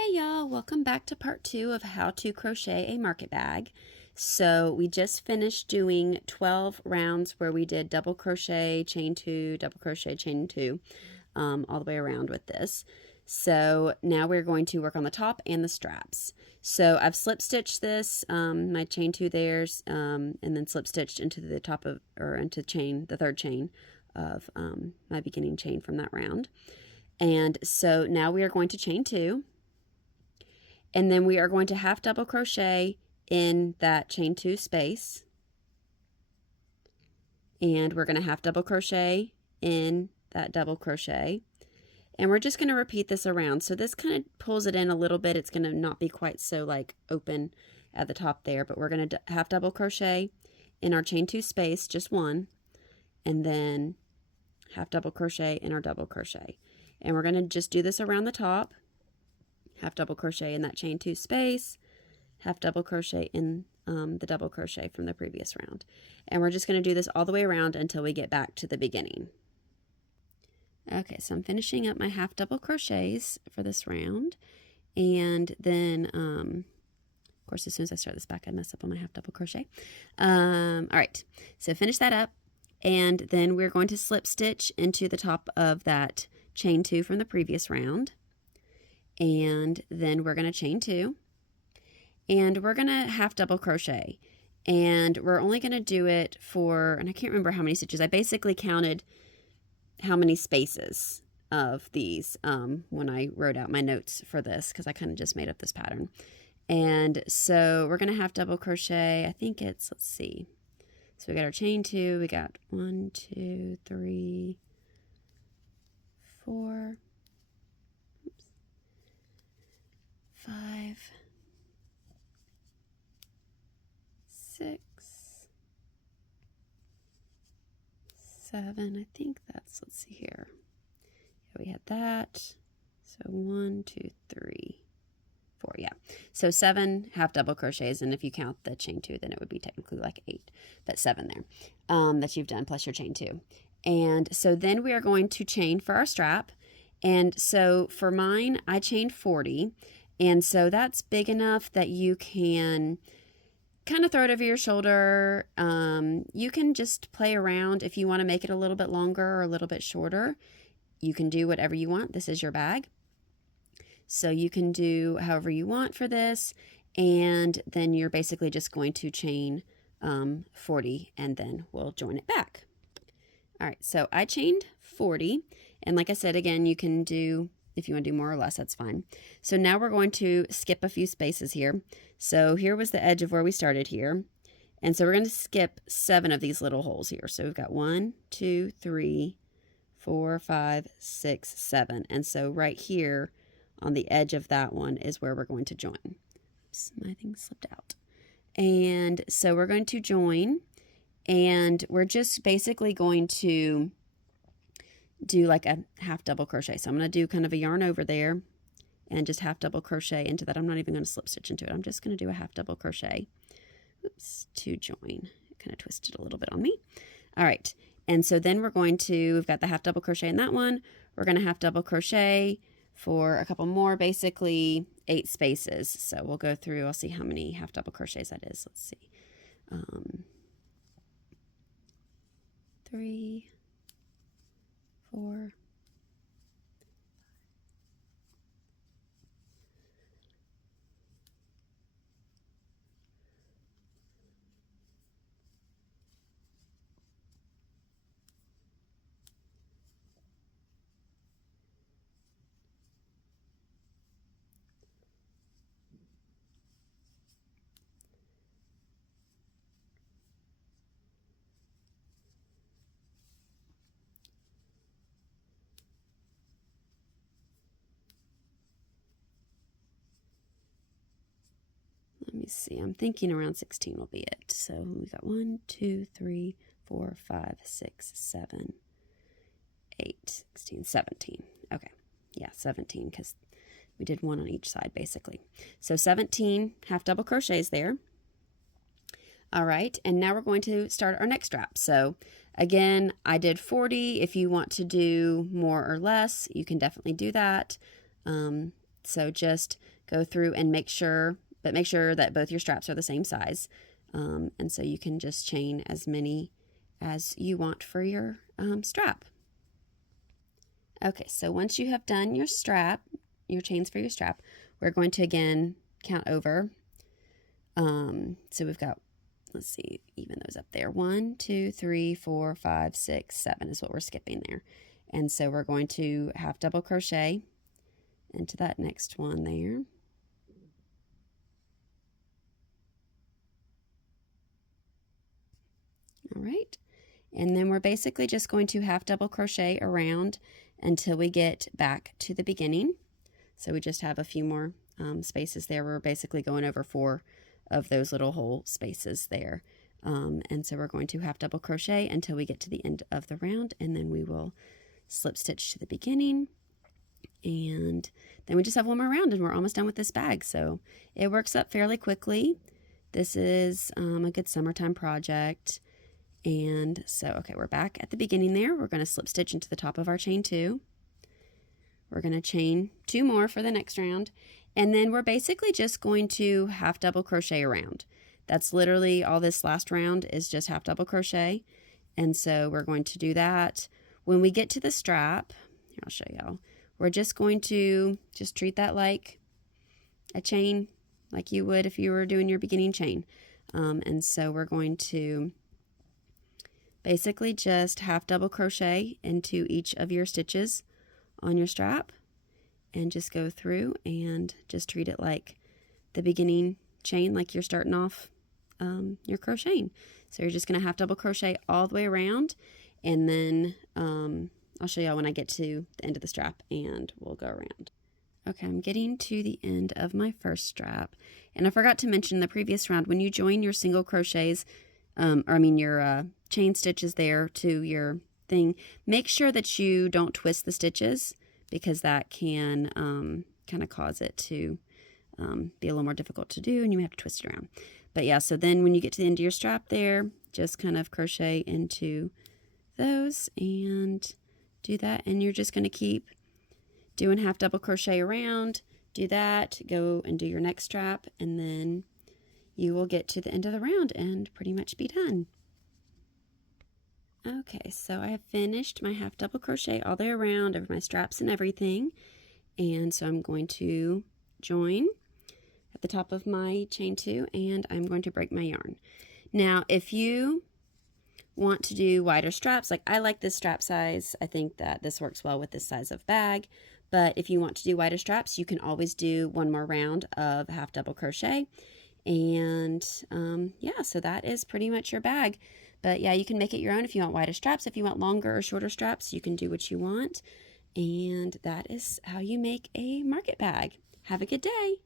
Hey y'all, welcome back to part 2 of how to crochet a market bag. So we just finished doing 12 rounds where we did double crochet, chain 2, double crochet, chain 2, all the way around with this. So now we're going to work on the top and the straps. So I've slip stitched this, my chain 2 there's, and then slip stitched into the top of, or into chain, the third chain of my beginning chain from that round. And so now we are going to chain 2. And then we are going to half double crochet in that chain 2 space. And we're going to half double crochet in that double crochet. And we're just going to repeat this around. So this kind of pulls it in a little bit. It's going to not be quite so like open at the top there, but we're going to half double crochet in our chain 2 space, just one, and then half double crochet in our double crochet. And we're going to just do this around the top. Half double crochet in that chain 2 space, half double crochet in the double crochet from the previous round. And we're just going to do this all the way around until we get back to the beginning. Okay, so I'm finishing up my half double crochets for this round. And then, of course, as soon as I start this back, I mess up on my half double crochet. All right, so finish that up. And then we're going to slip stitch into the top of that chain 2 from the previous round. And then we're going to chain 2, and we're going to half double crochet, and we're only going to do it for, and I can't remember how many stitches. I basically counted how many spaces of these when I wrote out my notes for this, because I kind of just made up this pattern. And so we're going to half double crochet. I think it's, let's see, so we got our chain 2, we got 1, 2, 3, 4, 5, 6, 7, I think that's, let's see here. Yeah, we had that. So 1, 2, 3, 4, yeah. So 7 half double crochets, and if you count the chain 2, then it would be technically like 8, but 7 there that you've done plus your chain 2. And so then we are going to chain for our strap. And so for mine, I chained 40. And so that's big enough that you can kind of throw it over your shoulder. You can just play around if you want to make it a little bit longer or a little bit shorter. You can do whatever you want. This is your bag. So you can do however you want for this. And then you're basically just going to chain 40, and then we'll join it back. All right, so I chained 40. And like I said, again, you can do, if you want to do more or less, that's fine. So now we're going to skip a few spaces here. So here was the edge of where we started here. And so we're going to skip 7 of these little holes here. So we've got 1, 2, 3, 4, 5, 6, 7. And so right here on the edge of that one is where we're going to join. Oops, my thing slipped out. And so we're going to join, and we're just basically going to do like a half double crochet. So I'm going to do kind of a yarn over there and just half double crochet into that. I'm not even going to slip stitch into it. I'm just going to do a half double crochet. Oops, to join. It kind of twisted a little bit on me. All right. And so then we're going to, we've got the half double crochet in that one. We're going to half double crochet for a couple more, basically 8 spaces. So we'll go through, I'll see how many half double crochets that is. Let's see. 3, 4, let me see, I'm thinking around 16 will be it. So we got 1, 2, 3, 4, 5, 6, 7, 8, 16, 17. Okay, yeah, 17, because we did 1 on each side basically. So 17 half double crochets there. All right, and now we're going to start our next strap. So again, I did 40. If you want to do more or less, you can definitely do that. So just go through and make sure that both your straps are the same size. And so you can just chain as many as you want for your strap. Okay, so once you have done your strap, your chains for your strap, we're going to again count over. So we've got, let's see, even those up there. 1, 2, 3, 4, 5, 6, 7 is what we're skipping there. And so we're going to half double crochet into that next one there. All right. And then we're basically just going to half double crochet around until we get back to the beginning. So we just have a few more spaces there. We're basically going over 4 of those little hole spaces there. And so we're going to half double crochet until we get to the end of the round, and then we will slip stitch to the beginning. And then we just have one more round and we're almost done with this bag. So it works up fairly quickly. This is a good summertime project. And so, okay, we're back at the beginning there. We're going to slip stitch into the top of our chain 2. We're going to chain 2 more for the next round. And then we're basically just going to half double crochet around. That's literally all this last round is just half double crochet. And so we're going to do that. When we get to the strap, here, I'll show y'all. We're just going to just treat that like a chain, like you would if you were doing your beginning chain. And so we're going to basically just half double crochet into each of your stitches on your strap and just go through and just treat it like the beginning chain, like you're starting off your crocheting. So you're just going to half double crochet all the way around, and then I'll show y'all when I get to the end of the strap and we'll go around. Okay, I'm getting to the end of my first strap, and I forgot to mention in the previous round, when you join your single crochets, your chain stitches there to your thing, make sure that you don't twist the stitches, because that can kind of cause it to be a little more difficult to do, and you have to twist it around. But yeah, so then when you get to the end of your strap there, just kind of crochet into those and do that, and you're just going to keep doing half double crochet around. Do that, go and do your next strap, and then you will get to the end of the round and pretty much be done. Okay, so I have finished my half double crochet all the way around over my straps and everything, and so I'm going to join at the top of my chain 2, and I'm going to break my yarn. Now, if you want to do wider straps, like I like this strap size, I think that this works well with this size of bag, but if you want to do wider straps, you can always do one more round of half double crochet. And yeah, so that is pretty much your bag. But yeah, you can make it your own if you want wider straps. If you want longer or shorter straps, you can do what you want. And that is how you make a market bag. Have a good day.